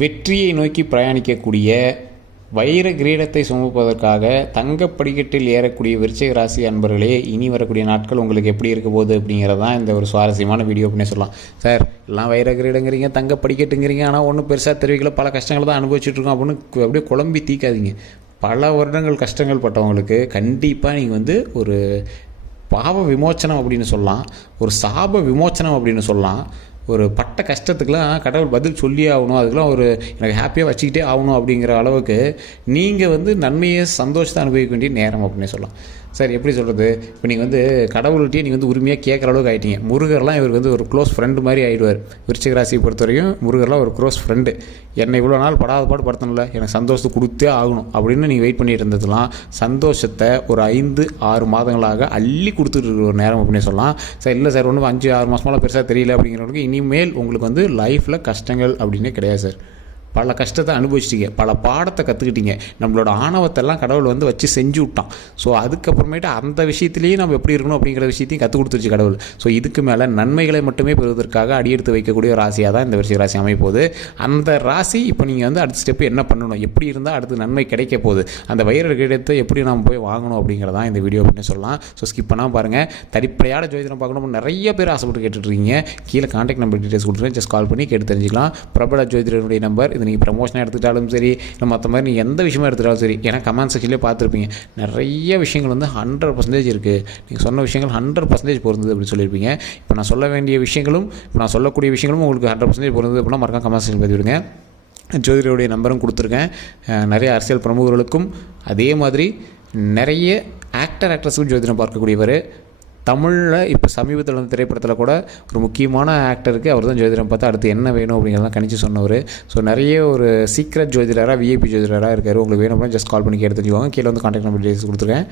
வெற்றியை நோக்கி பிரயாணிக்கக்கூடிய வைர கிரீடத்தை சுமப்பதற்காக தங்க படிக்கட்டில் ஏறக்கூடிய விருச்சிக ராசி அன்பர்களே இனி வரக்கூடிய நாட்கள் உங்களுக்கு எப்படி இருக்க போகுது அப்படிங்கிறது தான் இந்த ஒரு சுவாரஸ்யமான வீடியோ அப்படின்னு சொல்லலாம். சார் எல்லாம் வைர கிரீடங்கிறீங்க தங்கப்படிக்கட்டுங்கிறீங்க ஆனால் ஒன்றும் பெருசாக தெரிவிக்கல. பல கஷ்டங்களை தான் அனுபவிச்சுட்ருக்கோம் அப்படின்னு அப்படியே குழம்பி தீக்காதீங்க. பல வருடங்கள் கஷ்டங்கள் பட்டவங்களுக்கு கண்டிப்பாக நீங்கள் வந்து ஒரு பாவ விமோச்சனம் அப்படின்னு சொல்லலாம். ஒரு சாப விமோச்சனம் அப்படின்னு சொல்லலாம். ஒரு பட்ட கஷ்டத்துக்கெலாம் கடவுள் பதில் சொல்லியே ஆகணும். அதுக்கெலாம் ஒரு எனக்கு ஹாப்பியாக வச்சுக்கிட்டே ஆகணும் அப்படிங்கிற அளவுக்கு நீங்கள் வந்து நன்மையை சந்தோஷத்தை அனுபவிக்க வேண்டிய நேரம் அப்படின்னே சொல்லலாம். சார் எப்படி சொல்கிறது இப்போ நீங்கள் வந்து கடவுள்கிட்டயே நீங்கள் வந்து உரிமையாக கேட்குற அளவுக்கு ஆகிட்டீங்க முருகர்லாம் இவருக்கு வந்து ஒரு க்ளோஸ் ஃப்ரெண்டு மாதிரி ஆகிடுவார் விருச்சிக ராசியை பொறுத்தவரையும் முருகர்லாம் ஒரு க்ளோஸ் ஃப்ரெண்டு என்னை இவ்வளோ நாள் படாத பாடு படுத்தணும்ல. எனக்கு சந்தோஷத்தை கொடுத்தே ஆகணும். அப்படின்னு நீங்கள் வெயிட் பண்ணிட்டு இருந்ததுலாம் சந்தோஷத்தை ஒரு ஐந்து ஆறு மாதங்களாக அள்ளி கொடுத்துட்டு இருக்கிற ஒரு நேரம் அப்படின்னு சொல்லலாம். சார் இல்லை சார் ஒன்றும் அஞ்சு ஆறு மாதமெல்லாம் பெருசாக தெரியல அப்படிங்கிறவங்களுக்கு இனிமேல் உங்களுக்கு வந்து லைஃப்பில் கஷ்டங்கள் அப்படின்னே கிடையாது சார். பல கஷ்டத்தை அனுபவிச்சிட்டீங்க. பல பாடத்தை கற்றுக்கிட்டீங்க நம்மளோட ஆணவத்தெல்லாம் கடவுள் வந்து வச்சு செஞ்சு விட்டான். ஸோ அதுக்கப்புறமேட்டு அந்த விஷயத்துலேயும் நம்ம எப்படி இருக்கணும் அப்படிங்கிற விஷயத்தையும் கற்றுக் கொடுத்துருச்சு கடவுள். ஸோ இதுக்கு மேலே நன்மைகளை மட்டுமே பெறுவதற்காக அடியெடுத்து வைக்கக்கூடிய ஒரு ராசியாக தான் இந்த விஷய ராசி அமைப்போது அந்த ராசி இப்போ நீங்கள் வந்து அடுத்த ஸ்டெப் என்ன பண்ணணும்? எப்படி இருந்தால் அடுத்து நன்மை கிடைக்க போகுது? அந்த வயிறு கிடத்தை எப்படி நம்ம போய் வாங்கணும் அப்படிங்கிறதான் இந்த வீடியோ அப்படின்னு சொல்லலாம். ஸோ ஸ்கிப் பண்ணால் பாருங்கள் தனிப்படையான ஜோதிடம் பார்க்கணும் நிறைய பேர் ஆசைப்பட்டு கேட்டுட்ருக்கீங்க கீழே காண்டாக்ட் நம்பர் டீட்டெயில்ஸ் கொடுத்துருக்கேன் ஜஸ்ட் கால் பண்ணி கேட்டு தெரிஞ்சுக்கலாம். பிரபல ஜோதிடனுடைய நம்பர் இந்த அது நீங்கள் ப்ரமோஷனாக எடுத்துக்கிட்டாலும் சரி இல்லை மற்ற மாதிரி நீங்கள் எந்த விஷயமா எடுத்துட்டாலும் சரி ஏன்னா கமெண்ட் செக்ஷன்லேயே பார்த்துருப்பீங்க. நிறைய விஷயங்கள் வந்து ஹண்ட்ரட் பர்சன்டேஜ் இருக்குது நீங்கள் சொன்ன விஷயங்கள் ஹண்ட்ரட் பர்சன்டேஜ் பொருந்தது அப்படின்னு சொல்லியிருப்பீங்க. இப்போ நான் சொல்ல வேண்டிய விஷயங்களும் இப்போ நான் சொல்லக்கூடிய விஷயங்களும் உங்களுக்கு ஹண்ட்ரட் பர்சன்டேஜ் பொருந்தது அப்படின்னா மறக்காம கமெண்ட் செக்ஷன் பதிவிடுங்க. ஜோதிடருடைய நம்பரும் கொடுத்துருக்கேன். நிறைய அரசியல் பிரமுகர்களுக்கும் அதே மாதிரி நிறைய ஆக்டர் ஆக்ட்ரஸும் ஜோதிடம் பார்க்கக்கூடியவர். தமிழில் இப்போ சமீபத்தில் வந்த திரைப்படத்தில் கூட ஒரு முக்கியமான ஆக்டருக்கு அவர் தான் ஜோதிடம் பார்த்தா அடுத்து என்ன வேணும் அப்படிங்கிறதெல்லாம் கணிச்சு சொன்னவர். ஸோ நிறைய ஒரு சீக்ரெட் ஜோதிடராக விஐபி ஜோதிடராக இருக்கார். உங்களுக்கு வேணும் அப்படின்னா ஜஸ்ட் கால் பண்ணி கேட்டு தெரிஞ்சுவாங்க கீழே வந்து கான்டாக்ட் நம்பர் டீடைல்ஸ் கொடுத்துருக்கேன்.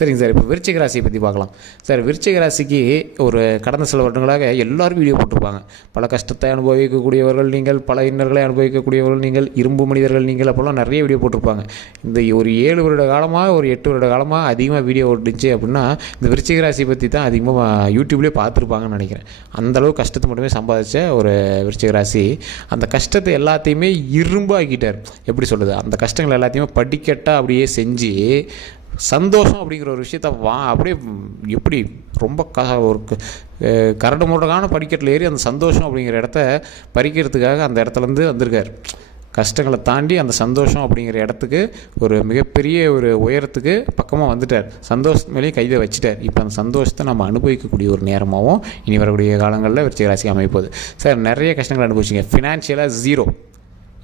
சரிங்க சார் இப்போ விருச்சிக ராசியை பற்றி பார்க்கலாம். சார் விருச்சிக ராசிக்கு ஒரு கடந்த சில வருடங்களாக எல்லோரும் வீடியோ போட்டிருப்பாங்க. பல கஷ்டத்தை அனுபவிக்கக்கூடியவர்கள் நீங்கள் பல இன்னர்களை அனுபவிக்கக்கூடியவர்கள் நீங்கள் இரும்பு மனிதர்கள் நீங்கள் அப்போல்லாம் நிறைய வீடியோ போட்டிருப்பாங்க. இந்த ஒரு ஏழு வருட காலமாக ஒரு எட்டு வருட காலமாக அதிகமாக வீடியோ ஓட்டுச்சு அப்படின்னா இந்த விருச்சிக ராசி பற்றி தான் அதிகமாக யூடியூப்லேயே பார்த்துருப்பாங்கன்னு நினைக்கிறேன். அந்தளவு கஷ்டத்தை மட்டுமே சம்பாதிச்ச ஒரு விருச்சிக ராசி. அந்த கஷ்டத்தை எல்லாத்தையுமே இரும்பாக்கிட்டார். எப்படி சொல்கிறது அந்த கஷ்டங்கள் எல்லாத்தையுமே படிக்கட்டாக அப்படியே செஞ்சு சந்தோஷம் அப்படிங்கிற ஒரு விஷயத்த வா அப்படியே எப்படி ரொம்ப க ஒரு கரடு முரடான படிக்கட்டில் ஏறி அந்த சந்தோஷம் அப்படிங்கிற இடத்த பறிக்கிறதுக்காக அந்த இடத்துலேருந்து வந்திருக்கார். கஷ்டங்களை தாண்டி அந்த சந்தோஷம் அப்படிங்கிற இடத்துக்கு ஒரு மிகப்பெரிய ஒரு உயரத்துக்கு பக்கமாக வந்துட்டார். சந்தோஷத்து மேலேயும் கைதை வச்சுட்டார். இப்போ அந்த சந்தோஷத்தை நம்ம அனுபவிக்கக்கூடிய ஒரு நேரமாகவும் இனி வரக்கூடிய காலங்களில் விருச்சிகராசி ராசி அமைப்போகுது சார் நிறைய கஷ்டங்கள் அனுபவிச்சிங்க. ஃபினான்ஷியலாக ஜீரோ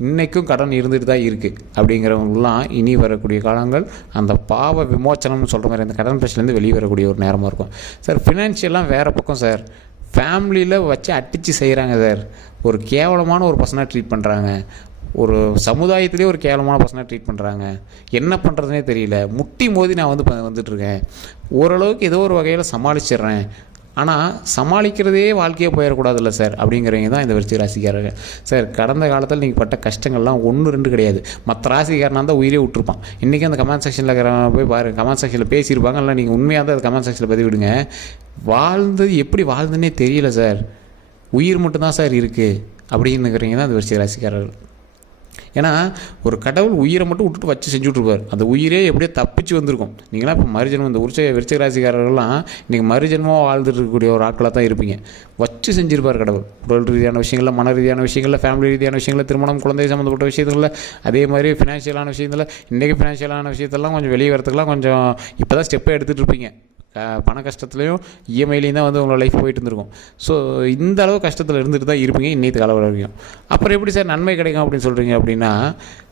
இன்றைக்கும் கடன் இருந்துட்டு தான் இருக்குது அப்படிங்கிறவங்களாம் இனி வரக்கூடிய காலங்கள் அந்த பாவ விமோச்சனம்னு சொல்கிற மாதிரி அந்த கடன் பிரச்சனைலேருந்து வெளியே வரக்கூடிய ஒரு நேரமாக இருக்கும். சார் ஃபினான்ஷியலாம் வேறு பக்கம் சார். ஃபேமிலியில் வச்சு அடித்து செய்கிறாங்க சார். ஒரு கேவலமான ஒரு பர்சனாக ட்ரீட் பண்ணுறாங்க ஒரு சமுதாயத்திலே ஒரு கேவலமான பர்சனாக ட்ரீட் பண்ணுறாங்க என்ன பண்ணுறதுனே தெரியல. முட்டி மோதி நான் வந்து ப- வந்துட்டுருக்கேன் ஓரளவுக்கு ஏதோ ஒரு வகையில் சமாளிச்சிடுறேன். ஆனால் சமாளிக்கிறதே வாழ்க்கையே போயிடக்கூடாதுல்ல சார்? அப்படிங்கிறவங்க தான் இந்த விருச்சிக ராசிக்காரர்கள். சார் கடந்த காலத்தில் நீங்கள் பட்ட கஷ்டங்கள்லாம் ஒன்று ரெண்டு கிடையாது. மற்ற ராசிக்காரனாக இருந்தால் உயிரே விட்டுருப்பான். இன்றைக்கி அந்த கமெண்ட் செக்ஷனில் இருக்கிறவங்க போய் பாருங்கள் கமெண்ட் செக்ஷனில் பேசியிருப்பாங்க இல்லை நீங்கள் உண்மையாக தான் அது கமெண்ட் செக்ஷனில் பதிவிடுங்க. வாழ்ந்தது எப்படி வாழ்ந்துன்னே தெரியல சார். உயிர் மட்டும்தான் சார் இருக்குது அப்படின்னுக்கிறவங்க தான் அந்த விருச்சிக ராசிக்காரர்கள். ஏன்னா ஒரு கடவுள் உயிரை மட்டும் விட்டுட்டு வச்சு செஞ்சுட்ருப்பார் அந்த உயிரே எப்படியோ தப்பிச்சு வந்திருக்கும். நீங்களாம் இப்போ மறுஜன்மம் இந்த உரிச்ச விருச்சிக ராசிக்காரர்கள்லாம் இன்றைக்கி மறுஜன்மமாக வாழ்ந்துட்டு இருக்கக்கூடிய ஒரு ஆட்களாக தான் இருப்பீங்க. வச்சு செஞ்சிருப்பார் கடவுள். உடல் ரீதியான விஷயங்களில் மன ரீதியான விஷயங்களில் ஃபேமிலி ரீதியான விஷயங்களில் திருமணம் குழந்தை சம்மந்தப்பட்ட விஷயத்துல அதே மாதிரி ஃபினான்ஷியலான விஷயத்தில் இன்றைக்கி ஃபினான்ஷியலான விஷயத்தெல்லாம் கொஞ்சம் வெளியே வரதுக்குலாம் கொஞ்சம் இப்போ தான் ஸ்டெப்பை எடுத்துகிட்டு இருப்பீங்க பண கஷ்டத்துலையும் இஎம்ஐலையும் தான் வந்து உங்களோட லைஃப் போயிட்டு இருந்திருக்கும். ஸோ இந்த அளவு கஷ்டத்தில் இருந்துட்டு தான் இருப்பீங்க இன்னைக்கு கால வரைக்கும். அப்புறம் எப்படி சார் நன்மை கிடைக்கும் அப்படின்னு சொல்கிறீங்க அப்படின்னா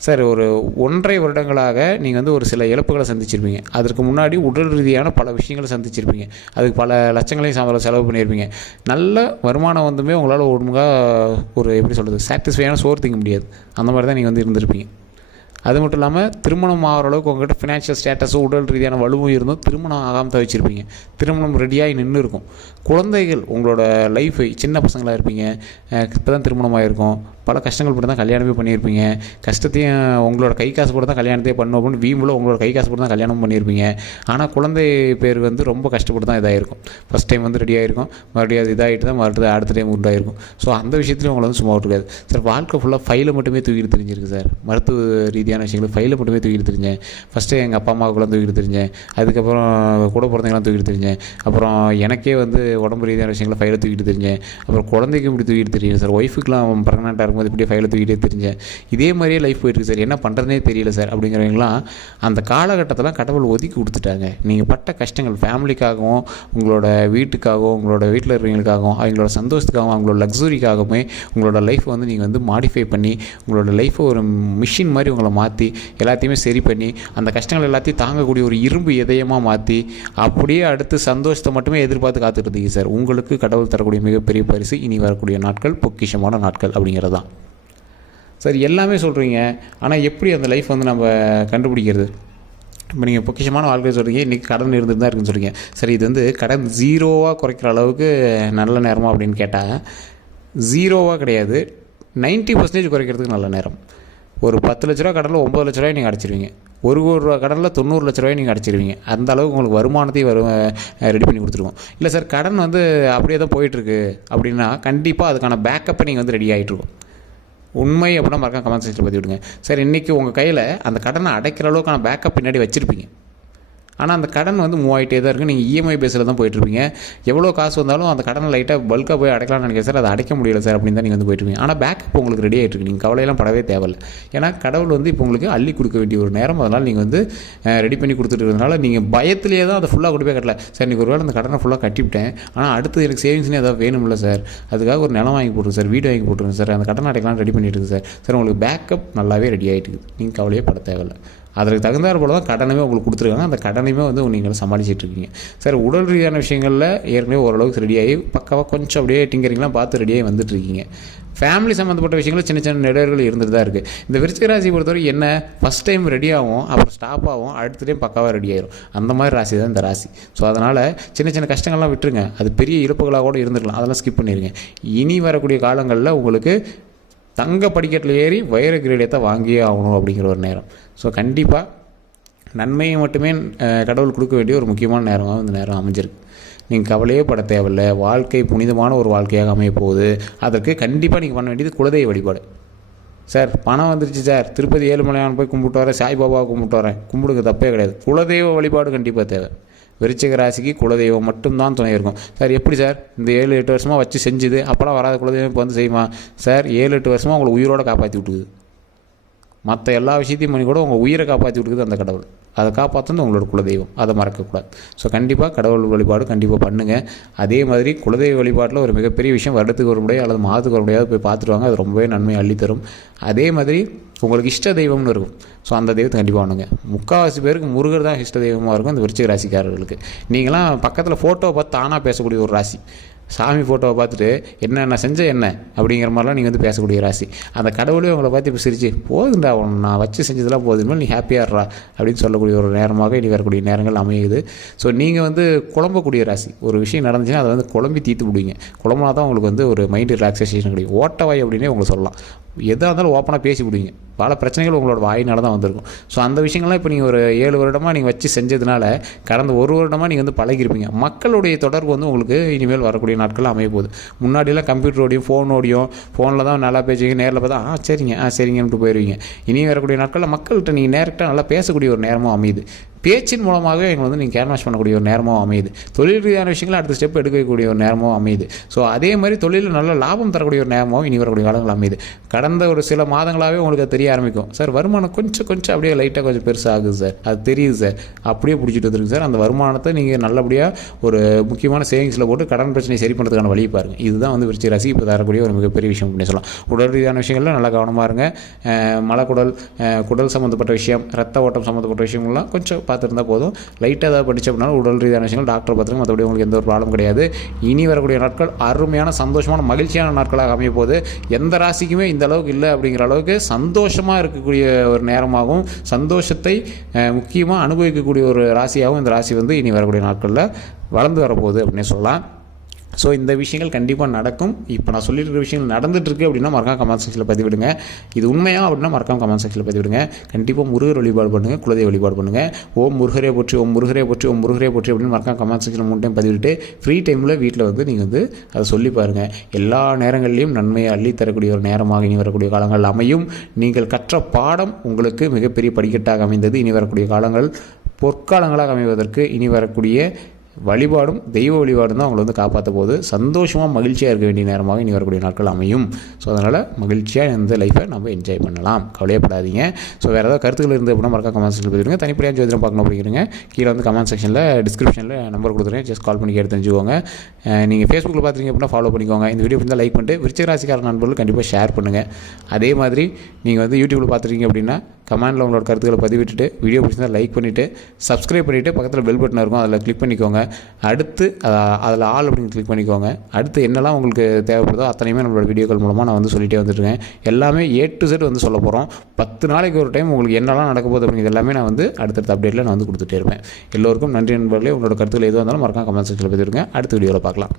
சார் ஒரு ஒன்றரை வருடங்களாக நீங்கள் வந்து ஒரு சில இழப்புகளை சந்திச்சிருப்பீங்க. அதற்கு முன்னாடி உடல் ரீதியான பல விஷயங்களை சந்திச்சிருப்பீங்க. அதுக்கு பல லட்சங்களையும் சம்பள செலவு பண்ணியிருப்பீங்க. நல்ல வருமானம் வந்துமே உங்களால் ஒழுங்காக ஒரு எப்படி சொல்கிறது சாட்டிஸ்ஃபையான சோறு திங்க முடியாது. அந்த மாதிரி தான் நீங்கள் வந்து இருந்திருப்பீங்க. அது மட்டும் இல்லாமல் திருமணம் ஆகிற அளவுக்கு உங்கள்கிட்ட ஃபினான்ஷியல் ஸ்டேட்டஸும் உடல் ரீதியான வலுவும் இருந்தும் திருமணம் ஆகாமல் தவிச்சிருப்பீங்க. திருமணம் ரெடியாகி நின்று இருக்கும். குழந்தைகள் உங்களோட லைஃபை சின்ன பசங்களாக இருப்பீங்க. இப்போ தான் திருமணம் ஆகிருக்கும் பல கஷ்டங்கள் போட்டு தான் கல்யாணமே பண்ணியிருப்பீங்க. கஷ்டத்தையும் உங்களோட கை காசு போட்டு தான் கல்யாணத்தையே பண்ணணும் அப்படின்னு வீம்பில் உங்களோட கை காசு போட்டு தான் கல்யாணம் பண்ணியிருப்பீங்க. ஆனால் குழந்தை பேர் வந்து ரொம்ப கஷ்டப்பட்டு தான் இதாகிருக்கும் ஃபஸ்ட் டைம் வந்து ரெடி ஆகிருக்கும் மறுபடியும் அது இதாகிட்டு தான் மறுபடியும் அடுத்த டைம் உண்டாயிருக்கும். ஸோ அந்த விஷயத்துலையும் உங்களை வந்து சும்மா விட்டுருக்காது. சார் வாழ்க்கை ஃபுல்லாக ஃபைலை மட்டுமே தூக்கிட்டு தெரிஞ்சிருக்கு சார் மருத்துவ ரீதியான விஷயங்கள் ஃபைலை மட்டுமே தூக்கிட்டு தெரிஞ்சேன். ஃபஸ்ட்டு எங்கள் அப்பா அம்மாவுக்குலாம் தூக்கிட்டு தெரிஞ்சேன். அதுக்கப்புறம் கூட பிறந்தவங்களாம் தூக்கிட்டு தெரிஞ்சேன். அப்புறம் எனக்கே வந்து உடம்பு ரீதியான விஷயங்களை ஃபைலை தூக்கிட்டு தெரிஞ்சேன். அப்புறம் குழந்தைக்கு இப்படி தூக்கிட்டு தெரியும் சார் ஒய்ஃபுக்குலாம் ப்ரெக்னெண்ட்டாக இருக்கும்போது இப்படியே ஃபைலை தூக்கிட்டே தெரிஞ்சேன் இதே மாதிரியே லைஃப் போயிட்டுருக்கு சார் என்ன பண்ணுறதுனே தெரியல சார் அப்படிங்கிறவங்களாம் அந்த காலகட்டத்தில் கடவுள் ஒதுக்கி கொடுத்துட்டாங்க. நீங்கள் பட்ட கஷ்டங்கள் ஃபேமிலிக்காகவும் உங்களோட வீட்டுக்காகவும் உங்களோட வீட்டில் இருக்கிறவங்களுக்காகவும் அவங்களோட சந்தோஷத்துக்காகவும் அவங்களோட லக்ஸுரிக்காகவுமே உங்களோட லைஃப்பை வந்து நீங்கள் வந்து மாடிஃபை பண்ணி உங்களோட லைஃப்பை ஒரு மிஷின் மாதிரி உங்களை மாற்றி எல்லாத்தையுமே சரி பண்ணி அந்த கஷ்டங்கள் எல்லாத்தையும் தாங்கக்கூடிய ஒரு இரும்பு இதயமாக மாற்றி அப்படியே அடுத்து சந்தோஷத்தை மட்டுமே எதிர்பார்த்து காத்துட்டு இருந்தீங்க சார் உங்களுக்கு கடவுள் தரக்கூடிய மிகப்பெரிய பரிசு. இனி வரக்கூடிய நாட்கள் பொக்கிஷமான நாட்கள் அப்படிங்கிறது தான் சார் எல்லாமே சொல்கிறீங்க ஆனால் எப்படி அந்த லைஃப் வந்து நம்ம கண்டுபிடிக்கிறது? இப்போ நீங்கள் பொக்கிஷமான வாழ்க்கை சொல்கிறீங்க இன்றைக்கி கடன் இருந்துட்டு தான் இருக்குன்னு சொல்கிறீங்க சரி இது வந்து கடன் ஜீரோவாக குறைக்கிற அளவுக்கு நல்ல நேரமா அப்படின்னு கேட்டால் ஜீரோவாக கிடையாது. 90% பர்சன்டேஜ் குறைக்கிறதுக்கு நல்ல நேரம். ஒரு பத்து லட்ச ரூபா கடனில் ஒம்பது லட்ச ரூபாய் நீங்கள் அடைச்சிருவீங்க. ஒரு கோடி ரூபா கடனில் தொண்ணூறு லட்ச ரூபாய் நீங்கள் அடைச்சிருவீங்க. அந்த அளவுக்கு உங்களுக்கு வருமானத்தையும் வரும் ரெடி பண்ணி கொடுத்துருவோம். இல்லை சார் கடன் வந்து அப்படியே தான் போயிட்டுருக்கு அப்படின்னா கண்டிப்பாக அதுக்கான பேக்கப்பை நீங்கள் வந்து ரெடி ஆகிட்டுருக்கும் உண்மை அப்படின்னா மறக்காம கமெண்ட் செக்ஷனில் பற்றி விடுங்க சார் இன்றைக்கி உங்கள் கையில் அந்த கடனை அடைக்கிற அளவுக்கான பேக்கப் பின்னாடி வச்சுருப்பீங்க. ஆனால் அந்த கடன் வந்து மூவாயிட்டே தான் இருக்குது நீங்கள் இஎம்ஐ பேஸில் தான் போயிட்டுருப்பீங்க. எவ்வளோ காசு வந்தாலும் அந்த கடன் லைட்டாக பல்காக போய் அடைக்கலாம்னு நினைக்கிறேன். சார் அதை அடைக்க முடியல சார் அப்படின்னு தான் நீங்கள் வந்து போயிட்டுருப்பீங்க. ஆனால் பேக்கப் உங்களுக்கு ரெடி ஆகிட்டு நீங்கள் கவலையெல்லாம் படவே தேவையில்லை. ஏன்னா கடவுள் வந்து இப்போ உங்களுக்கு அள்ளி கொடுக்க வேண்டிய ஒரு நேரம். அதனால் நீங்கள் வந்து ரெடி பண்ணி கொடுத்துட்டு நீங்கள் பயத்திலேயே தான் அதை ஃபுல்லாக கொண்டு போய் கட்டல. சார் நீங்கள் ஒரு வேளை அந்த கடனை ஃபுல்லாக கட்டிவிட்டேன். ஆனால் அடுத்து எனக்கு சேவிங்ஸ்னே ஏதாவது வேணும்ல சார். அதுக்காக ஒரு நிலம் வாங்கி போட்டுருங்க சார். வீடு வாங்கி போட்டுருங்க சார். அந்த கடன் அடைக்கலாம் ரெடி பண்ணிட்டு இருக்கு சார். சார் உங்களுக்கு பேக்கப் நல்லாவே ரெடி ஆகிட்டு இருக்குது நீங்கள் கவலையே பட தேவையில்லை. அதற்கு தகுந்தாற் போல தான் கடனுமே உங்களுக்கு கொடுத்துருக்காங்க. அந்த கடனையுமே வந்து நீங்கள் சமாளிச்சிட்ருக்கீங்க. சார் உடல் ரீதியான விஷயங்களில் ஏற்கனவே ஓரளவுக்கு ரெடியாகி பக்காவாக கொஞ்சம் அப்படியே டிங்கரிங்லாம் பார்த்து ரெடியாகி வந்துட்டு இருக்கீங்க ஃபேமிலி சம்மந்தப்பட்ட விஷயங்களில் சின்ன சின்ன நெடுவர்கள் இருந்துட்டு தான் இருக்குது இந்த விருச்சிக ராசி பொறுத்தவரை என்ன? ஃபஸ்ட் டைம் ரெடி ஆகும் அப்புறம் ஸ்டாப் ஆகும் அடுத்த டைம் பக்காவாக ரெடி ஆயிரும். அந்த மாதிரி ராசி தான் இந்த ராசி. ஸோ அதனால் சின்ன சின்ன கஷ்டங்கள்லாம் விட்டுருங்க. அது பெரிய இழப்புகளாக கூட இருந்துக்கலாம். அதெல்லாம் ஸ்கிப் பண்ணிடுங்க இனி வரக்கூடிய காலங்களில் உங்களுக்கு தங்க படிக்கட்டில் ஏறி வைர கிரீடத்தை வாங்கியே ஆகணும் அப்படிங்கிற ஒரு நேரம். ஸோ கண்டிப்பாக நன்மையை மட்டுமே கடவுள் கொடுக்க வேண்டிய ஒரு முக்கியமான நேரமாக இந்த நேரம் அமைஞ்சிருக்கு. நீங்கள் கவலையே பட தேவையில்ல. வாழ்க்கை புனிதமான ஒரு வாழ்க்கையாக அமைய போகுது. அதற்கு கண்டிப்பாக நீங்கள் பண்ண வேண்டியது குலதெய்வ வழிபாடு. சார் பணம் வந்துருச்சு சார். திருப்பதி ஏழுமலையான் போய் கும்பிட்டு வரேன். சாய்பாபாவை கும்பிட்டு வரேன். கும்பிடுக்க தப்பே கிடையாது. குலதெய்வ வழிபாடு கண்டிப்பாக தேவை. விருச்சிக ராசிக்கு குலதெய்வம் மட்டும்தான் துணை இருக்கும். சார் எப்படி சார்? இந்த ஏழு எட்டு வருஷமாக வச்சு செஞ்சுது அப்போலாம் வராத குலதெய்வம் இப்போ வந்து செய்யுமா? சார் ஏழு எட்டு வருஷமாக உங்களை உயிரோடு காப்பாற்றி விட்டுக்குது மற்ற எல்லா விஷயத்தையும் பண்ணி கூட உங்கள் உயிரை காப்பாற்றி கொடுக்குது அந்த கடவுள். அதை காப்பாற்றுறது உங்களோட குலதெய்வம். அதை மறக்கக்கூடாது. ஸோ கண்டிப்பாக கடவுள் வழிபாடு கண்டிப்பாக பண்ணுங்கள் அதே மாதிரி குலதெய்வ வழிபாட்டில் ஒரு மிகப்பெரிய விஷயம் வருடத்துக்கு ஒரு முறை அல்லது மாதத்துக்கு ஒரு முறையாவது போய் பார்த்துட்டு வாங்க அது ரொம்பவே நன்மை அள்ளித்தரும். அதே மாதிரி உங்களுக்கு இஷ்ட தெய்வம்னு இருக்கும். ஸோ அந்த தெய்வத்தை கண்டிப்பாக பண்ணுங்க. முக்கால்வாசி பேருக்கு முருகர் தான் இஷ்ட தெய்வமாக இருக்கும். இந்த விருச்சிக ராசிக்காரர்களுக்கு. நீங்களாம் பக்கத்தில் ஃபோட்டோ பார்த்து தானாக பேசக்கூடிய ஒரு ராசி. சாமி ஃபோட்டோவை பார்த்துட்டு என்ன நான் செஞ்ச என்ன? அப்படிங்கிற மாதிரிலாம் நீங்கள் வந்து பேசக்கூடிய ராசி. அந்த கடவுளே உங்களை பார்த்து இப்போ சிரிச்சு போதுண்டா உன்னை நான் வச்சு செஞ்சதெல்லாம் போதுமே நீ ஹாப்பியாக இருறா அப்படின்னு சொல்லக்கூடிய ஒரு நேரமாக இனி வரக்கூடிய நேரங்கள் அமையுது. ஸோ நீங்கள் வந்து குழம்பக்கூடிய ராசி. ஒரு விஷயம் நடந்துச்சுன்னா அதை வந்து குழம்பி தீர்த்து விடுவீங்க குழம்புனா தான் உங்களுக்கு வந்து ஒரு மைண்டு ரிலாக்ஸேஷன் கிடைக்கும். ஓட்டவாய் அப்படின்னே உங்களுக்கு சொல்லலாம். எதாக இருந்தாலும் ஓப்பனாக பேசி விடுவீங்க பல பிரச்சனைகள் உங்களோட வாயினால தான் வந்திருக்கும். ஸோ அந்த விஷயங்கள்லாம் இப்போ நீங்கள் ஒரு ஏழு வருடமாக நீங்கள் வச்சு செஞ்சதுனால கடந்த ஒரு வருடமாக நீங்கள் வந்து பழகிருப்பீங்க. மக்களுடைய தொடர்பு வந்து உங்களுக்கு இனிமேல் வரக்கூடிய நாட்கள் அமைய போகுது முன்னாடியெல்லாம் கம்ப்யூட்டரோடையும் ஃபோனோடையும் ஃபோனில் தான் நல்லா பேசுவீங்க நேரில் பார்த்தா ஆ சரிங்க ஆ சரிங்கன்ட்டு போயிடுவீங்க இனி வரக்கூடிய நாட்களில் மக்கள்கிட்ட நீங்கள் நேரக்டாக நல்லா பேசக்கூடிய ஒரு நேரமும் அமையுது. பேச்சின் மூலமாகவே எங்களை வந்து நீங்கள் கேன்வாஷ் பண்ணக்கூடிய ஒரு நேரமும் அமையுது. தொழில் ரீதியான விஷயங்களை அடுத்த ஸ்டெப் எடுக்கக்கூடிய ஒரு நேரமும் அமையுது. ஸோ அதே மாதிரி தொழிலில் நல்ல லாபம் தரக்கூடிய ஒரு நேரமும் இனி வரக்கூடிய காலங்கள் அமையுது. கடந்த ஒரு சில மாதங்களாகவே உங்களுக்கு அது தெரிய ஆரம்பிக்கும். சார் வருமானம் கொஞ்சம் கொஞ்சம் அப்படியே லைட்டாக கொஞ்சம் பெருசாகுது சார் அது தெரியுது சார் அப்படியே பிடிச்சிட்டு வந்துருக்கு சார் அந்த வருமானத்தை நீங்கள் நல்லபடியாக ஒரு முக்கியமான சேவிங்ஸில் போட்டு கடன் பிரச்சனையை சரி பண்ணுறதுக்கான வழி பாருங்கள் இதுதான் வந்து விருச்சிக ராசி. இப்போ தரக்கூடிய ஒரு மிகப்பெரிய விஷயம் அப்படின்னு சொல்லலாம். உடல் ரீதியான விஷயங்களில் நல்லா கவனமாக இருங்க. மலக்குடல் குடல் சம்மந்தப்பட்ட விஷயம் ரத்த ஓட்டம் சம்மந்தப்பட்ட விஷயங்கள்லாம் கொஞ்சம் பார்த்துருந்தா போதும் லைட்டாக ஏதாவது படிச்ச அப்படின்னாலும் உடல் ரீதியான விஷயங்கள் டாக்டர் பார்த்துருங்க. மற்றபடி உங்களுக்கு எந்த ஒரு ப்ராப்ளம் கிடையாது. இனி வரக்கூடிய நாட்கள் அருமையான சந்தோஷமான மகிழ்ச்சியான நாட்களாக அமைய போது எந்த ராசிக்குமே இந்த அளவுக்கு இல்லை அப்படிங்கிற அளவுக்கு சந்தோஷமாக இருக்கக்கூடிய ஒரு நேரமாகவும் சந்தோஷத்தை முக்கியமாக அனுபவிக்கக்கூடிய ஒரு ராசியாகவும் இந்த ராசி வந்து இனி வரக்கூடிய நாட்களில் வளர்ந்து வரப்போகுது அப்படின்னு சொல்லலாம். ஸோ இந்த விஷயங்கள் கண்டிப்பாக நடக்கும். இப்போ நான் சொல்லியிருக்கிற விஷயங்கள் நடந்துட்டுருக்கு அப்படின்னா மறக்காம கமெண்ட் செக்ஷனில் பதிவிடுங்க. இது உண்மையா அப்படின்னா மறக்காம கமெண்ட் செக்ஷனில் பதிவிடுங்க. கண்டிப்பாக முருகர் வழிபாடு பண்ணுங்கள் குலதெய்வ வழிபாடு பண்ணுங்கள் ஓம் முருகரே போற்றி ஓம் முருகரே போற்றி ஓம் முருகரே போற்றி அப்படின்னு மறக்காம கமெண்ட் செக்ஷனில் மூணு டைம் பதிவிட்டு ஃப்ரீ டைமில் வீட்டில் வந்து நீங்கள் வந்து அதை சொல்லி பாருங்கள் எல்லா நேரங்களிலையும் நன்மையை அள்ளி தரக்கூடிய ஒரு நேரமாக இனி வரக்கூடிய காலங்கள் அமையும். நீங்கள் கற்ற பாடம் உங்களுக்கு மிகப்பெரிய படிக்கட்டாக அமைந்தது. இனி வரக்கூடிய காலங்கள் பொற்காலங்களாக அமைவதற்கு இனி வரக்கூடிய வழிபாடும் தெய்வ வழிபாடும் தான் அவங்களை வந்து காப்பாற்ற போது சந்தோஷமாக மகிழ்ச்சியாக இருக்க வேண்டிய நேரமாக இனி வரக்கூடிய நாட்கள் அமையும். ஸோ அதனால் மகிழ்ச்சியாக இந்த லைஃப்பை நம்ம என்ஜாய் பண்ணலாம். கவலையப்படாதீங்க. ஸோ வேறு ஏதாவது கருத்துக்கள் இருந்து அப்படின்னா மறக்காம கமெண்ட் செக்ஷன் பதிவிடுங்க. தனிப்படியாக ஜோதிடம் பார்க்கணும் அப்படிங்கிறீங்க கீழே வந்து கமெண்ட் செக்ஷனில் டிஸ்கிரிப்ஷனில் நம்பர் கொடுத்துருக்கேன் ஜஸ்ட் கால் பண்ணி கேட்டு தெரிஞ்சுக்கோங்க. நீங்கள் ஃபேஸ்புக்கில் பார்த்துருங்க அப்படின்னா ஃபாலோ பண்ணிக்கோங்க. இந்த வீடியோ இருந்தால் லைக் பண்ணிட்டு விருச்சிகராசிக்கார நண்பர்கள் கண்டிப்பாக ஷேர் பண்ணுங்கள் அதே மாதிரி நீங்கள் வந்து யூடியூப்பில் பார்த்துருக்கீங்க அப்படின்னா கமெண்டில் உங்களோட கருத்துக்களை பதிவிட்டுட்டு வீடியோ பிடிச்சிருந்தா லைக் பண்ணிவிட்டு சப்ஸ்கிரைப் பண்ணிவிட்டு பக்கத்தில் பெல் பட்டன் இருக்கும். அதில் கிளிக் பண்ணிக்கோங்க. அடுத்து அதில் ஆள் அப்படின்னு கிளிக் பண்ணிக்கோங்க. அடுத்து என்னெல்லாம் உங்களுக்கு தேவைப்படுதோ அத்தனையுமே நம்மளோட வீடியோக்கள் மூலமாக நான் வந்து சொல்லிகிட்டே வந்துட்டுருக்கேன். எல்லாமே ஏ டு செட் வந்து சொல்ல போகிறோம் பத்து நாளைக்கு ஒரு டைம் உங்களுக்கு என்னெல்லாம் நடக்க போகுது அப்படிங்கிறது எல்லாமே நான் வந்து அடுத்தடுத்த அப்டேட்டில் நான் வந்து கொடுத்துட்டே இருப்பேன். எல்லோருக்கும் நன்றி நண்பர்களே. உங்களோட கருத்துக்கள் எதுவாக இருந்தாலும் மறக்காம கமெண்ட் செக்ஷனில் பதிவிடுங்க. அடுத்த வீடியோவில் பார்க்கலாம்.